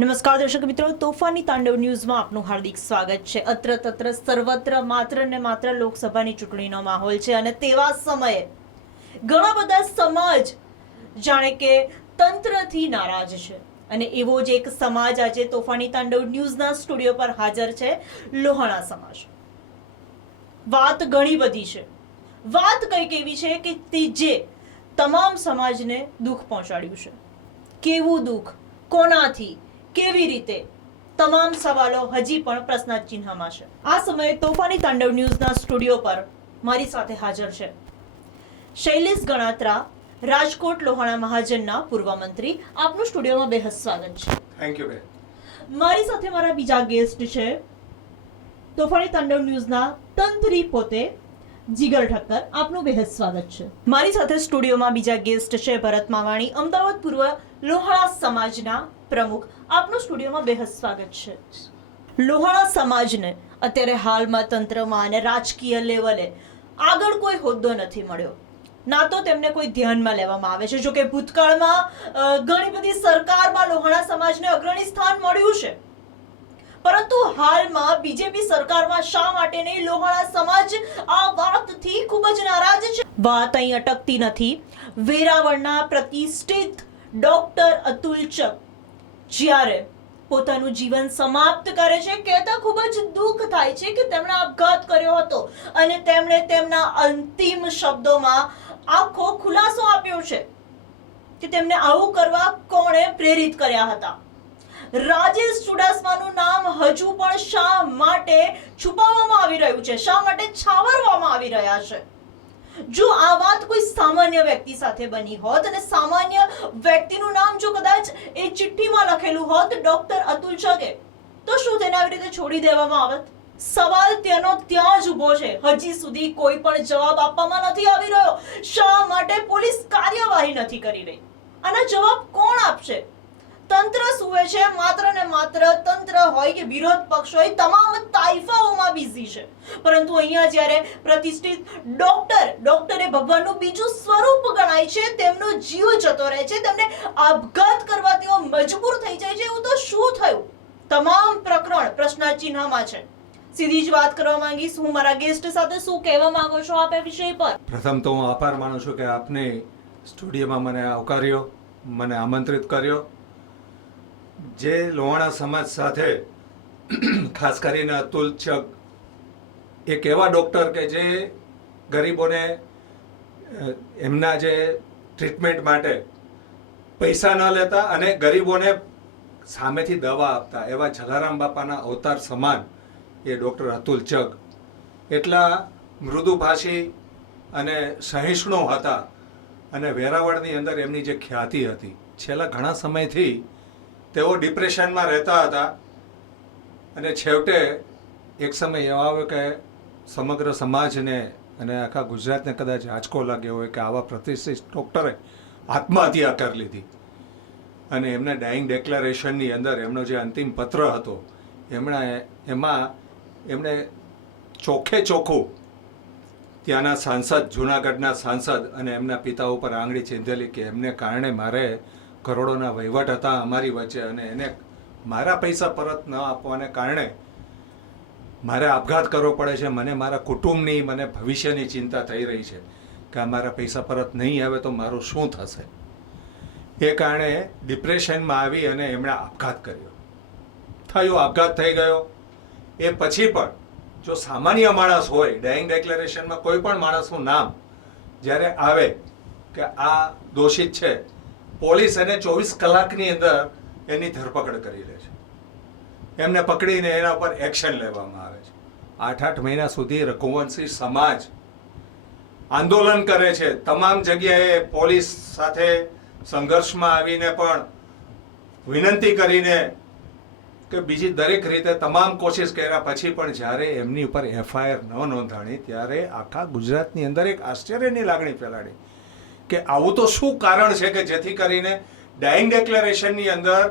નમસ્કાર, દર્શક મિત્રો, તોફાની તાંડવ ન્યૂઝમાં આપનું હાર્દિક સ્વાગત છે. અત્ર તત્ર સર્વત્ર માત્ર ને માત્ર લોકસભાની ચૂંટણીનો માહોલ છે અને તેવા સમયે ઘણા બધા સમાજ જાણે કે તંત્રથી નારાજ છે. અને એવો જ એક સમાજ આજે તોફાની તાંડવ ન્યૂઝના સ્ટુડિયો પર હાજર છે, લોહાણા સમાજ. વાત ઘણી બધી છે. વાત કંઈક એવી છે કે તે જે તમામ સમાજને દુઃખ પહોંચાડ્યું છે. કેવું દુઃખ? કોનાથી? કેવી રીતે? તમામ સવાલો હજી પણ પ્રશ્નાર્થ ચિહ્નમાં છે. આ સમયે તોફાની તાંડવ ન્યૂઝના સ્ટુડિયો પર મારી સાથે હાજર છે. શૈલેષ ગણાત્રા રાજકોટ લોહાણા મહાજનના પૂર્વ મંત્રી. આપનું સ્ટુડિયોમાં બેહદ સ્વાગત છે. થેન્ક યુ મારી સાથે મારા બીજા ગેસ્ટ છે તોફાની તાંડવ ન્યૂઝના તંત્રી પોતે જીગર ઠક્કર. આપનું બેહદ સ્વાગત છે. મારી સાથે સ્ટુડિયોમાં બીજા ગેસ્ટ છે ભરત માવાણી અમદાવાદ પૂર્વ લોહાણા સમાજના પ્રમુખ, આપનું સ્ટુડિયોમાં બેહદ સ્વાગત છે. લોહાણા સમાજને અત્યારે હાલમાં તંત્રમાં અને રાજકીય લેવલે આગળ કોઈ હોદ્દો નથી મળ્યો. ના તો તેમને કોઈ ધ્યાનમાં લેવામાં આવે છે, જો કે ભૂતકાળમાં ઘણી બધી સરકારમાં લોહાણા સમાજને અગ્રણી સ્થાન મળ્યું છે. પરંતુ હાલમાં બીજેપી સરકારમાં શા માટે નહીં, લોહાણા સમાજ આ વાતથી ખૂબ જ નારાજ છે. વાત અહીં અટકતી નથી. વેરાવળના પ્રતિષ્ઠિત ડોક્ટર અતુલ ચક જ્યારે પોતાનું જીવન સમાપ્ત કરે છે, કહેતા ખૂબ જ દુઃખ થાય છે કે તેમણે આપઘાત કર્યો હતો અને તેમણે તેમના અંતિમ શબ્દોમાં આખો ખુલાસો આપ્યો છે કે તેમને આવું કરવા કોણે પ્રેરિત કર્યા હતા. રાજેશ ચુડાસમાનું નામ હજુ પણ શા માટે છુપાવવામાં આવી રહ્યું છે? શા માટે છાવરવામાં આવી રહ્યા છે? જો આ વાત કોઈ સામાન્ય વ્યક્તિ સાથે બની હોત અને સામાન્ય વ્યક્તિનું નામ જો કદાચ એ ચિઠ્ઠીમાં લખેલું હોત ડોક્ટર અતુલ ચગે તો શું તેને આવી રીતે છોડી દેવામાં આવત? સવાલ તેનો ત્યાં જ ઊભો છે. હજી સુધી કોઈ પણ જવાબ આપવામાં નથી આવી રહ્યો. શા માટે પોલીસ કાર્યવાહી નથી કરી રહી? આના જવાબ કોણ આપશે? તંત્ર સુવે છે? માત્ર ને માત્ર તંત્ર હોય કે વિરોધ પક્ષ હોય, તમામ તાઇફાઓમાં બિઝી છે. પરંતુ અહીંયા જ્યારે પ્રતિષ્ઠિત ડોક્ટર ડોક્ટરે ભગવાનનું બીજું સ્વરૂપ ગણાય છે, તેમનો જીવ જતો રહે છે, તેમને આપઘાત કરવા તેઓ મજબૂર થઈ જાય છે, એવું તો શું થયું? તમામ પ્રકરણ પ્રશ્નાચિહ્નમાં છે. સીધી જ વાત કરવા માંગીશ, હું મારા ગેસ્ટ સાથે શું કહેવા માંગો છો આપ એ વિષય પર? પ્રથમ તો હું આભાર માનું છું કે આપને સ્ટુડિયોમાં મને આવકાર્યો, મને આમંત્રિત કર્યો. જે લોહાણા સમાજ સાથે ખાસ કરીને અતુલ ચક એક એવા ડૉક્ટર કે જે ગરીબોને એમના જે ટ્રીટમેન્ટ માટે પૈસા ન લેતા અને ગરીબોને સામેથી દવા આપતા, એવા જલારામ બાપાના અવતાર સમાન એ ડૉક્ટર અતુલ ચગ એટલા મૃદુભાષી અને સહિષ્ણુ હતા અને વેરાવળની અંદર એમની જે ખ્યાતિ હતી. છેલ્લા ઘણા સમયથી તેઓ ડિપ્રેશનમાં રહેતા હતા. અને છેવટે એક સમય એવા આવ્યો કે સમગ્ર સમાજને અને આખા ગુજરાતને કદાચ આંચકો લાગ્યો હોય કે આવા પ્રતિષ્ઠિત ડૉક્ટરે આત્મહત્યા કરી લીધી. અને એમને ડાઇંગ ડેક્લેરેશનની અંદર એમનો જે અંતિમ પત્ર હતો, એમણે એમાં એમણે ચોખ્ખે ચોખ્ખું ત્યાંના સાંસદ, જૂનાગઢના સાંસદ અને એમના પિતા ઉપર આંગળી ચીંધેલી કે એમને કારણે મારે કરોડોના વહીવટ હતા અમારી વચ્ચે અને એને મારા પૈસા પરત ન આપવાને કારણે મારે આપઘાત કરવો પડે છે. મને મારા કુટુંબની, મને ભવિષ્યની ચિંતા થઈ રહી છે કે મારા પૈસા પરત નહીં આવે તો મારું શું થશે? એ કારણે ડિપ્રેશનમાં આવી અને એમણે આપઘાત કર્યો. થયો, આપઘાત થઈ ગયો. એ પછી પણ જો સામાન્ય માણસ હોય ડાઇંગ ડેક્લેરેશનમાં કોઈ પણ માણસનું નામ જ્યારે આવે કે આ દોષિત છે પોલીસ એને ચોવીસ કલાકની અંદર એની ધરપકડ કરી લે છે. એમને પકડીને એના ઉપર એક્શન લેવામાં આવે છે. આઠ આઠ મહિના સુધી રઘુવંશી સમાજ આંદોલન કરે છે. તમામ જગ્યાએ પોલીસ સાથે સંઘર્ષમાં આવીને પણ વિનંતી કરીને કે બીજી દરેક રીતે તમામ કોશિશ કર્યા પછી પણ જ્યારે એમની ઉપર એફઆઈઆર ન નોંધાણી, ત્યારે આખા ગુજરાતની અંદર એક આશ્ચર્યની લાગણી ફેલાડી કે આવું તો શું કારણ છે કે જેથી કરીને ડાઇંગ ડેક્લેરેશનની અંદર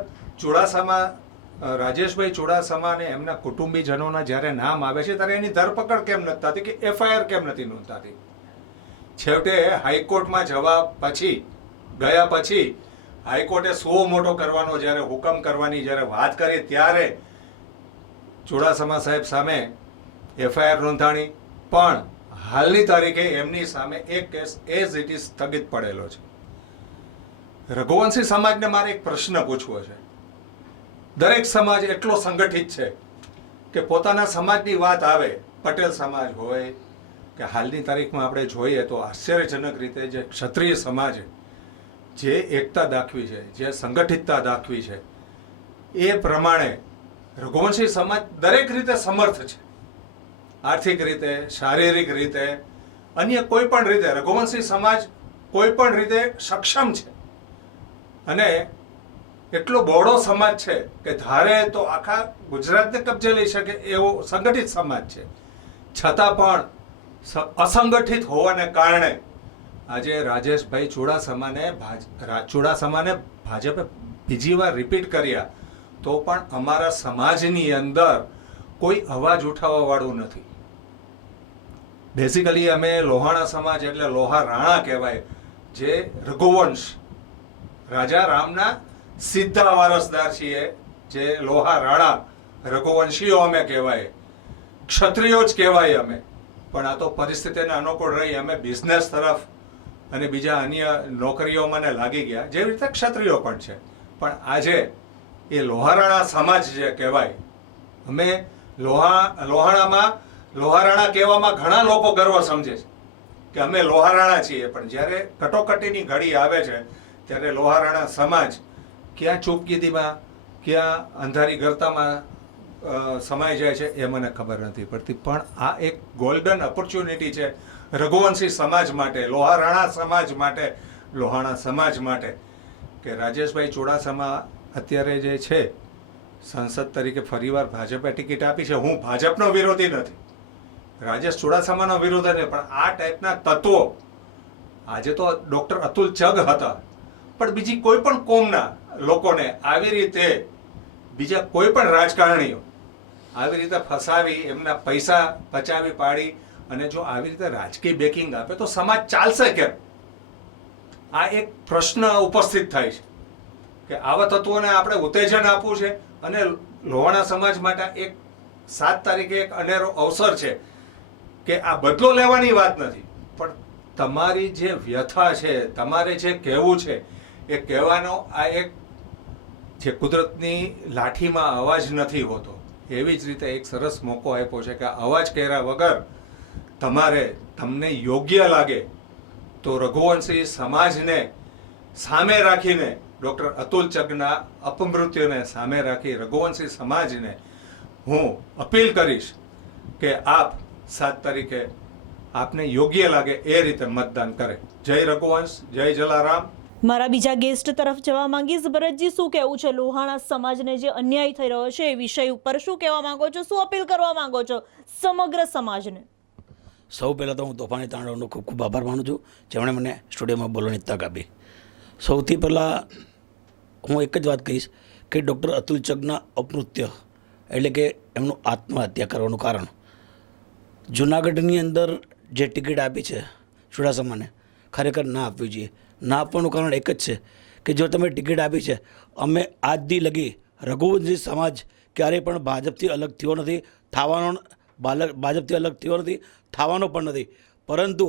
ચોડાસામાં રાજેશભાઈ ચોડાસામા અને એમના કુટુંબીજનોના જ્યારે નામ આવે છે, ત્યારે એની ધરપકડ કેમ નથી થતી કે એફઆઈઆર કેમ નથી નોંધાતી? છેવટે હાઈકોર્ટમાં જવા પછી, ગયા પછી હાઈકોર્ટે સો મોટો કરવાનો, જ્યારે હુકમ કરવાની જ્યારે વાત કરી, ત્યારે ચોડાસામા સાહેબ સામે એફઆઈઆર નોંધાણી. પણ હાલની તારીખે એમની સામે એક કેસ એઝ ઇટ ઇઝ સ્થગિત પડેલો છે. રઘુવંશી સમાજને મારે એક પ્રશ્ન પૂછવો છે. દરેક સમાજ એટલો સંગઠિત છે કે પોતાના સમાજની વાત આવે, પટેલ સમાજ હોય, કે હાલની તારીખમાં આપણે જોઈએ તો આશ્ચર્યજનક રીતે જે ક્ષત્રિય સમાજ જે એકતા દાખવી છે, જે સંગઠિતતા દાખવી છે, એ પ્રમાણે રઘુવંશી સમાજ દરેક રીતે સમર્થ છે. આર્થિક રીતે, શારીરિક રીતે, અન્ય કોઈ પણ રીતે, રઘુવંશી સમાજ કોઈ પણ રીતે સક્ષમ છે. અને એટલો બહોળો સમાજ છે કે ધારે તો આખા ગુજરાતને કબજે લઈ શકે એવો સંગઠિત સમાજ છે. છતાં પણ અસંગઠિત હોવાને કારણે આજે રાજેશભાઈ ચુડાસમાને ચુડાસમાને ભાજપે બીજી વાર રિપીટ કર્યા. તો પણ અમારા સમાજની અંદર કોઈ અવાજ ઉઠાવવા વાળું નથી. બેઝિકલી અમે લોહાણા સમાજ એટલે લોહા રાણા કહેવાય, જે રઘુવંશ, રાજા રામના સીધા વારસદાર છીએ, જે લોહા રાણા, રઘુવંશીઓ અમે કહેવાય. ક્ષત્રિયો જ કહેવાય અમે. પણ આ તો પરિસ્થિતિને અનુકૂળ રહી, અમે બિઝનેસ તરફ અને બીજા અન્ય નોકરીઓમાં ને લાગી ગયા. જેવી રીતે ક્ષત્રિયો પણ છે. પણ આજે એ લોહારાણા સમાજ જે કહેવાય, અમે લોહા, લોહાણામાં, લોહારાણા કહેવામાં ઘણા લોકો ગર્વ સમજે છે કે અમે લોહારાણા છીએ. પણ જ્યારે કટોકટીની ઘડી આવે છે, ત્યારે લોહારાણા સમાજ ક્યાં ચૂપકીદીમાં, ક્યાં અંધારી ગરતામાં સમાઈ જાય છે એ મને ખબર નથી પડતી. પણ આ એક ગોલ્ડન ઓપોર્ચ્યુનિટી છે રઘુવંશી સમાજ માટે, લોહારાણા સમાજ માટે, લોહાણા સમાજ માટે કે રાજેશભાઈ ચુડાસમા અત્યારે જે છે સંસદ તરીકે ફરીવાર ભાજપે ટિકિટ આપી છે. હું ભાજપનો વિરોધી નથી. રાજેશ ચુડાસમાનો વિરોધ નથી. પણ આ ટાઈપના તત્વો, આજે તો ડૉક્ટર અતુલ ચગ હતા. પણ બીજી કોઈ પણ કોમના લોકોને આવી રીતે બીજા કોઈ પણ રાજકારણીઓ આવી રીતે ફસાવી, એમના પૈસા બચાવી પાડી અને જો આવી રીતે રાજકીય બેકિંગ આપે તો સમાજ ચાલશે કેમ? આ એક પ્રશ્ન ઉપસ્થિત થાય છે કે આવા તત્વોને આપણે ઉત્તેજન આપવું છે? અને લોહાણા સમાજ માટે એક સાત તારીખે એક અનેરો અવસર છે કે આ બદલો લેવાની વાત નથી. પણ તમારી જે વ્યથા છે, તમારે જે કહેવું છે, એ કહેવાનો આ એક જે કુદરતની લાઠીમાં અવાજ નથી હોતો. એવી જ રીતે એક સરસ મોકો આપ્યો છે કે અવાજ કર્યા વગર તમારે તમને યોગ્ય લાગે તો રઘુવંશી સમાજને સામે રાખીને ડૉક્ટર અતુલ ચગના અપમૃત્યુને સામે રાખી રઘુવંશી સમાજને હું અપીલ કરીશ કે આપ સાત તારીખે આપને યોગ્ય લાગે એ રીતે મતદાન કરે. જય રઘુવંશ જય જલારામ. મારા બીજા ગેસ્ટ તરફ જવા માંગીશ. ભરતજી શું કહેવું છે? લોહાણા સમાજને જે અન્યાય થઈ રહ્યો છે એ વિષય ઉપર શું કહેવા માંગો છો? શું અપીલ કરવા માંગો છો સમગ્ર સમાજને? સૌ પહેલાં તો હું તોફાની તાંડવનો ખૂબ ખૂબ આભાર માનું છું. જેમણે મને સ્ટુડિયોમાં બોલવાની તક આપી. સૌથી પહેલાં હું એક જ વાત કહીશ કે ડૉક્ટર અતુલ ચગના અપમૃત્ય એટલે કે એમનું આત્મહત્યા કરવાનું કારણ. જુનાગઢની અંદર જે ટિકિટ આપી છે ચુડાસમાને, ખરેખર ના આપવી જોઈએ. ના આપવાનું કારણ એક જ છે કે જો તમે ટિકિટ આપી છે, અમે આજથી લગી રઘુવંશી સમાજ ક્યારેય પણ ભાજપથી અલગ થયો નથી, થવાનો બાલક ભાજપથી અલગ થયો નથી, થવાનો પણ નથી. પરંતુ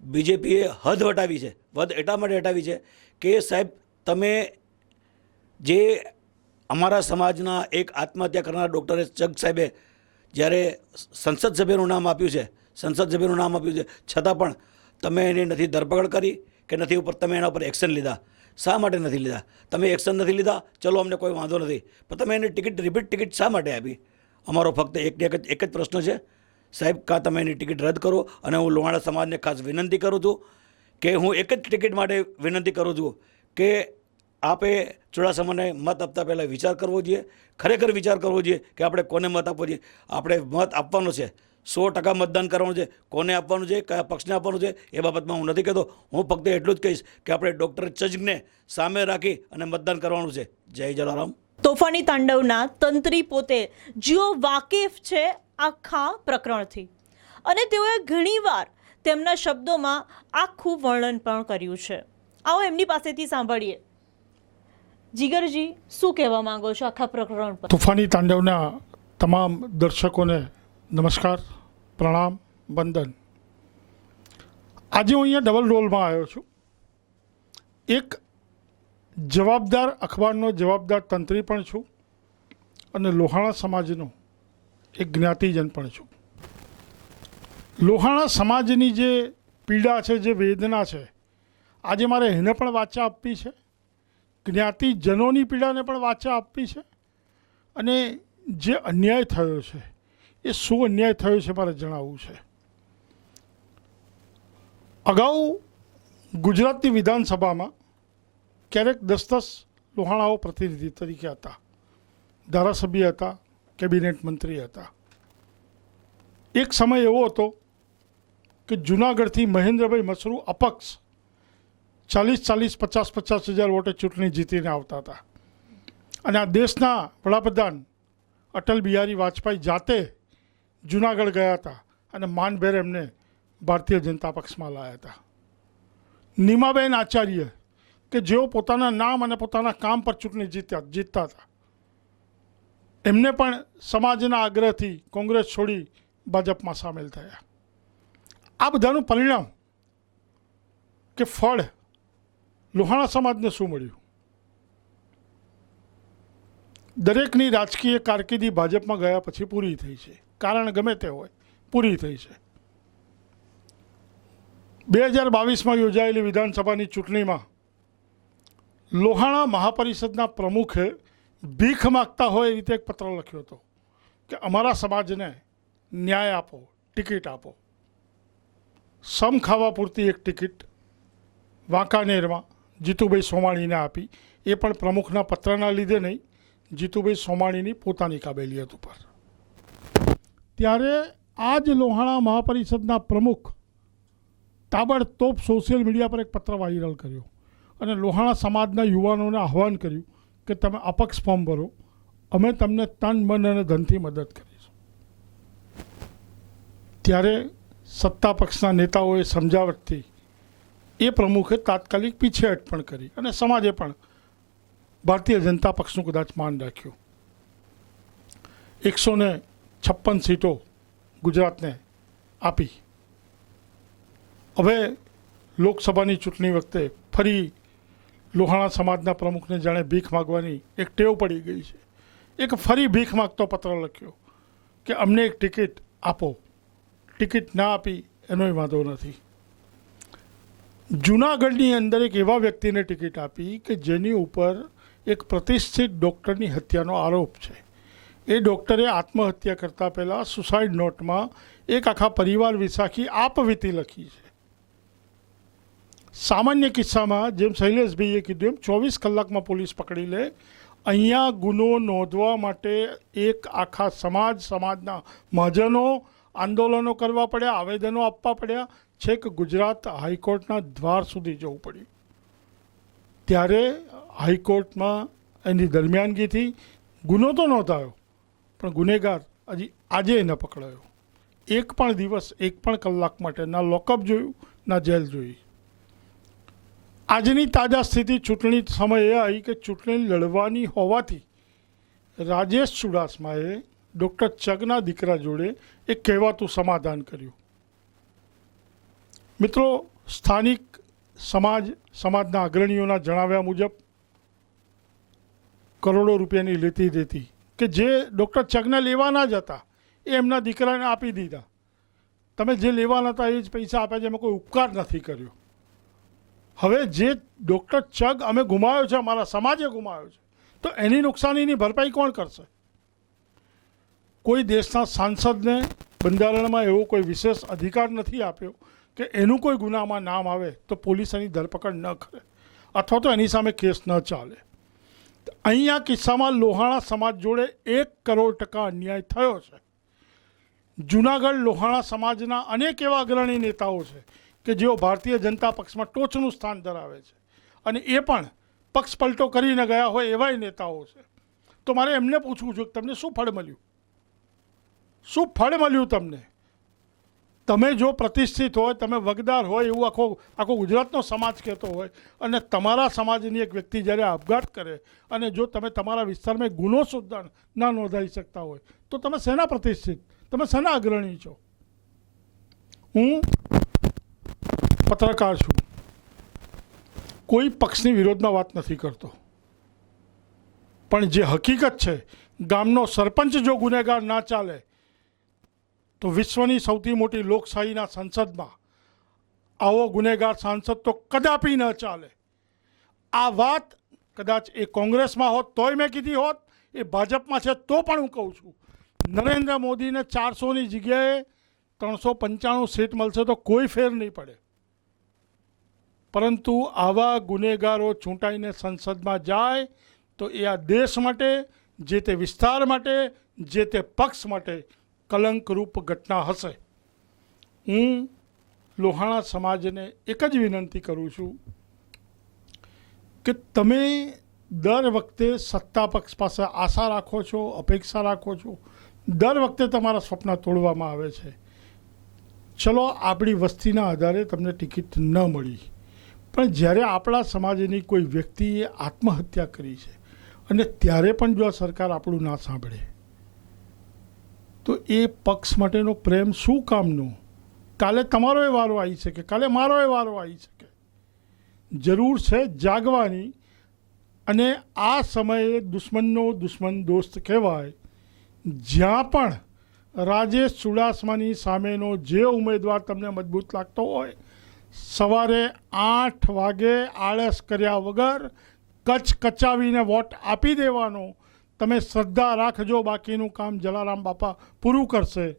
બીજેપીએ હદ વટાવી છે હદ એટલા માટે હટાવી છે કે સાહેબ, તમે જે અમારા સમાજના એક આત્મહત્યા કરનાર ડૉક્ટરે ચગ સાહેબે જ્યારે સંસદ સભ્યનું નામ આપ્યું છે, સંસદ સભ્યનું નામ આપ્યું છે, છતાં પણ તમે એની નથી ધરપકડ કરી કે નથી ઉપર તમે એના ઉપર એક્શન લીધા. શા માટે નથી લીધા? તમે એક્શન નથી લીધા? ચલો, અમને કોઈ વાંધો નથી. પણ તમે એને ટિકિટ, રિપીટ ટિકિટ શા માટે આપી? અમારો ફક્ત એક એક જ એક જ પ્રશ્ન છે. સાહેબ, કાં તમે એની ટિકિટ રદ કરો? અને હું લોહાણા સમાજને ખાસ વિનંતી કરું છું કે હું એક જ ટિકિટ માટે વિનંતી કરું છું કે આપે ચુડાસમાને મત આપતા પહેલાં વિચાર કરવો જોઈએ, ખરેખર વિચાર કરવો જોઈએ કે આપણે કોને મત આપવો જોઈએ. આપણે મત આપવાનો છે. સો ટકા મતદાન કરવાનું છે. કોને આપવાનું છે? કયા પક્ષને આપવાનું છે? એ બાબતમાં હું નથી કહેતો. હું ફક્ત એટલું જ કહીશ કે આપણે ડૉક્ટર ચજને સામે રાખી અને મતદાન કરવાનું છે. જય જલારામ. તોફાની તાંડવના તંત્રી પોતે જીઓ વાકેફ છે આખા પ્રકરણથી. અને તેઓએ ઘણીવાર તેમના શબ્દોમાં આખું વર્ણન પણ કર્યું છે. આવો એમની પાસેથી સાંભળીએ. જીગરજી, શું કહેવા માંગો છો આખા પ્રકરણ પર? તુફાની તાંડવના તમામ દર્શકોને નમસ્કાર, પ્રણામ, વંદન. આજે હું અહીંયા ડબલ રોલમાં આવ્યો છું. એક જવાબદાર અખબારનો જવાબદાર તંત્રી પણ છું અને લોહાણા સમાજનો એક જ્ઞાતિજન પણ છું. લોહાણા સમાજની જે પીડા છે, જે વેદના છે, આજે મારે એને પણ વાચા આપવી છે. જ્ઞાતિજનોની પીડાને પણ વાચા આપવી છે. અને જે અન્યાય થયો છે, એ શું અન્યાય થયો છે મારે જણાવવું છે. અગાઉ ગુજરાતની વિધાનસભામાં ક્યારેક દસ દસ લોહાણાઓ પ્રતિનિધિ તરીકે હતા. ધારાસભ્ય હતા, કેબિનેટ મંત્રી હતા. એક સમય એવો હતો કે જુનાગઢથી મહેન્દ્રભાઈ મસરૂ અપક્ષ ચાલીસ ચાલીસ, પચાસ પચાસ હજાર વોટે ચૂંટણી જીતીને આવતા હતા. અને આ દેશના વડાપ્રધાન અટલ બિહારી વાજપેયી જાતે જુનાગઢ ગયા હતા અને માનભેર એમને ભારતીય જનતા પક્ષમાં લાવ્યા હતા. નીમાબેન આચાર્ય કે જેઓ પોતાના નામ અને પોતાના કામ પર ચૂંટણી જીત્યા, જીતતા હતા. એમને પણ સમાજના આગ્રહથી કોંગ્રેસ છોડી ભાજપમાં સામેલ થયા. આ બધાનું પરિણામ કે ફળ લોહાણા સમાજને શું મળ્યું? દરેકની રાજકીય કારકિર્દી ભાજપમાં ગયા પછી પૂરી થઈ છે. કારણ ગમે તે હોય, પૂરી થઈ છે. બે હજાર બાવીસમાં યોજાયેલી વિધાનસભાની ચૂંટણીમાં લોહાણા મહાપરિષદના પ્રમુખે ભીખ માગતા હોય એ રીતે એક પત્ર લખ્યો હતો કે અમારા સમાજને ન્યાય આપો, ટિકિટ આપો. સમ ખાવા પૂરતી એક ટિકિટ વાંકાનેરમાં જીતુભાઈ સોમાણીને આપી. એ પણ પ્રમુખના પત્રના લીધે નહીં. જીતુભાઈ સોમાણીની પોતાની કાબેલિયત ઉપર. ત્યારે આ જ લોહાણા મહાપરિષદના પ્રમુખ તાબડતોબ સોશિયલ મીડિયા પર એક પત્ર વાયરલ કર્યો અને લોહાણા સમાજના યુવાનોને આહવાન કર્યું કે તમે અપક્ષ ફોર્મ ભરો. અમે તમને તન, મન અને ધનથી મદદ કરીશું. ત્યારે સત્તા પક્ષના નેતાઓએ સમજાવટથી એ પ્રમુખે તાત્કાલિક પીછેહટ પણ કરી અને સમાજે પણ ભારતીય જનતા પક્ષનું કદાચ માન રાખ્યું. એકસો ને છપ્પન સીટો ગુજરાતને આપી. હવે લોકસભાની ચૂંટણી વખતે ફરી લોહાણા સમાજના પ્રમુખને જાણે ભીખ માગવાની એક ટેવ પડી ગઈ છે. એક ફરી ભીખ માગતો પત્ર લખ્યો કે અમને એક ટિકિટ આપો. ટિકિટ ના આપી એનોય વાંધો નથી. જૂનાગઢની અંદર એક એવા વ્યક્તિને ટિકિટ આપી કે જેની ઉપર એક પ્રતિષ્ઠિત ડૉક્ટરની હત્યાનો આરોપ છે. એ ડૉક્ટરે આત્મહત્યા કરતાં પહેલાં સુસાઇડ નોટમાં એક આખા પરિવાર વિસાખી આપવીતી લખી છે. સામાન્ય કિસ્સામાં જેમ શૈલેષભાઈએ કીધું એમ ચોવીસ કલાકમાં પોલીસ પકડી લે, અહીંયા ગુનો નોંધવા માટે એક આખા સમાજ, સમાજના મહાજનો આંદોલનો કરવા પડ્યા, આવેદનો આપવા પડ્યા છેક ગુજરાત હાઈકોર્ટના દ્વાર સુધી જવું પડ્યું. ત્યારે હાઈકોર્ટમાં એની દરમિયાનગીથી ગુનો તો નોંધાયો, પણ ગુનેગાર હજી આજે ન પકડાયો. એક પણ દિવસ, એક પણ કલાક માટે ના લોકઅપ જોયું, ના જેલ જોઈ. આજની તાજા સ્થિતિ ચૂંટણી સમયે આવી કે ચૂંટણી લડવાની હોવાથી રાજેશ ચુડાસમાએ ડૉક્ટર ચગના દીકરા જોડે એક કહેવાતું સમાધાન કર્યું. મિત્રો, સ્થાનિક સમાજ, સમાજના અગ્રણીઓના જણાવ્યા મુજબ કરોડો રૂપિયાની લેતી દેતી કે જે ડૉક્ટર ચગને લેવાના જ હતા, એ એમના દીકરાને આપી દીધા. તમે જે લેવાના હતા એ જ પૈસા આપ્યા છે, એમાં કોઈ ઉપકાર નથી કર્યો. હવે જે ડૉક્ટર ચગ અમે ગુમાવ્યો છે, અમારા સમાજે ગુમાવ્યો છે, તો એની નુકસાનીની ભરપાઈ કોણ કરશે? કોઈ દેશના સાંસદને બંધારણમાં એવો કોઈ વિશેષ અધિકાર નથી આપ્યો. કે એનું કોઈ ગુનામાં નામ આવે તો પોલીસ એની ધરપકડ ન કરે. અથવા તો એની સામે કેસ ન ચાલે. અહીંયા કિસ્સામાં લોહાણા સમાજ જોડે એક કરોડ ટકા અન્યાય થયો છે. જુનાગઢ લોહાણા સમાજના અનેક એવા અગ્રણી નેતાઓ છે કે જેઓ ભારતીય જનતા પક્ષમાં ટોચનું સ્થાન ધરાવે છે. અને એ પણ પક્ષ પલટો કરીને ગયા હોય એવાય નેતાઓ છે. તો મારે એમને પૂછવું છું કે તમને શું ફળ મળ્યું? શું ફળ મળ્યું તમને? તમે જો પ્રતિષ્ઠિત હોય, તમે વગદાર હોય એવું આખો આખો ગુજરાતનો સમાજ કહેતો હોય અને તમારા સમાજની એક વ્યક્તિ જ્યારે આપઘાત કરે અને જો તમે તમારા વિસ્તારમાં ગુનો સુદ્ધા ના નોંધાવી શકતા હોય, તો તમે શેના પ્રતિષ્ઠિત? તમે શેના અગ્રણી છો? હું પત્રકાર છું. કોઈ પક્ષની વિરોધમાં વાત નથી કરતો. પણ જે હકીકત છે, ગામનો સરપંચ જો ગુનેગાર ના ચાલે તો વિશ્વની સૌથી મોટી લોકશાહીના સંસદમાં આવો ગુનેગાર સાંસદ તો કદાપી ન ચાલે. આ વાત કદાચ એ કોંગ્રેસમાં હોત, તોય મેં કીધી હોત, એ ભાજપમાં છે તો પણ હું કહું છું. નરેન્દ્ર મોદીને ચારસોની જગ્યાએ ત્રણસો પંચાણું સીટ મળશે તો કોઈ ફેર નહીં પડે. પરંતુ આવા ગુનેગારો ચૂંટાઈને સંસદમાં જાય તો એ આ દેશ માટે, જે તે વિસ્તાર માટે, જે તે પક્ષ માટે કલંકરૂપ ઘટના હશે. હું લોહાણા સમાજને એક જ વિનંતી કરું છું કે તમે દર વખતે સત્તા પક્ષ પાસે આશા રાખો છો, અપેક્ષા રાખો છો. દર વખતે તમારા સ્વપ્ન તોડવામાં આવે છે. ચલો, આપણી વસ્તીના આધારે તમને ટિકિટ ન મળી. પણ જ્યારે આપણા સમાજની કોઈ વ્યક્તિએ આત્મહત્યા કરી છે, અને ત્યારે પણ જો આ સરકાર આપણું ના સાંભળે તો એ પક્ષ માટેનો પ્રેમ શું કામનો? કાલે તમારો એ વારો આવી શકે, કાલે મારો એ વારો આવી શકે. જરૂર છે જાગવાની અને આ સમયે દુશ્મનનો દુશ્મન દોસ્ત કહેવાય. જ્યાં પણ રાજેશ ચુડાસમાની સામેનો જે ઉમેદવાર તમને મજબૂત લાગતો હોય, સવારે આઠ વાગે આળસ કર્યા વગર કચ કચાવીને વોટ આપી દેવાનો તમે શ્રદ્ધા રાખજો, બાકીનું કામ જલારામ બાપા પૂરું કરશે.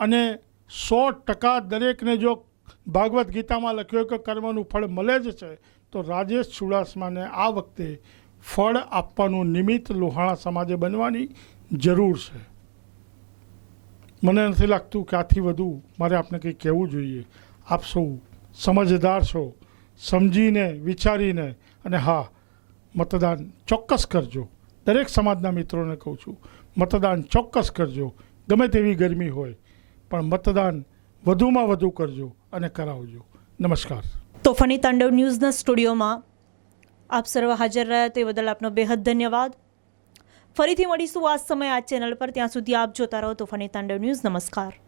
અને સો ટકા દરેકને જો ભાગવત ગીતામાં લખ્યું કે કર્મનું ફળ મળે જ છે, તો રાજેશ ચુડાસમાને આ વખતે ફળ આપવાનું નિમિત્ત લોહાણા સમાજે બનવાની જરૂર છે. મને નથી લાગતું કે આથી વધુ મારે આપને કંઈ કહેવું જોઈએ. આપ સૌ સમજદાર છો. સમજીને, વિચારીને અને હા, મતદાન ચોક્કસ કરજો. દરેક સમાજના મિત્રોને કહું છું, મતદાન ચોક્કસ કરજો, ગમે તેવી ગરમી હોય, પણ મતદાન વધુમાં વધુ કરજો અને કરાવજો. નમસ્કાર. તો ફની તાંડવ ન્યૂઝના સ્ટુડિયોમાં આપ સર્વ હાજર રહ્યા તે બદલ આપનો બેહદ ધન્યવાદ. ફરીથી મળીશું આ સમય આ ચેનલ પર, ત્યાં સુધી આપ જોતા રહો તોફાની તાંડવ ન્યૂઝ, નમસ્કાર.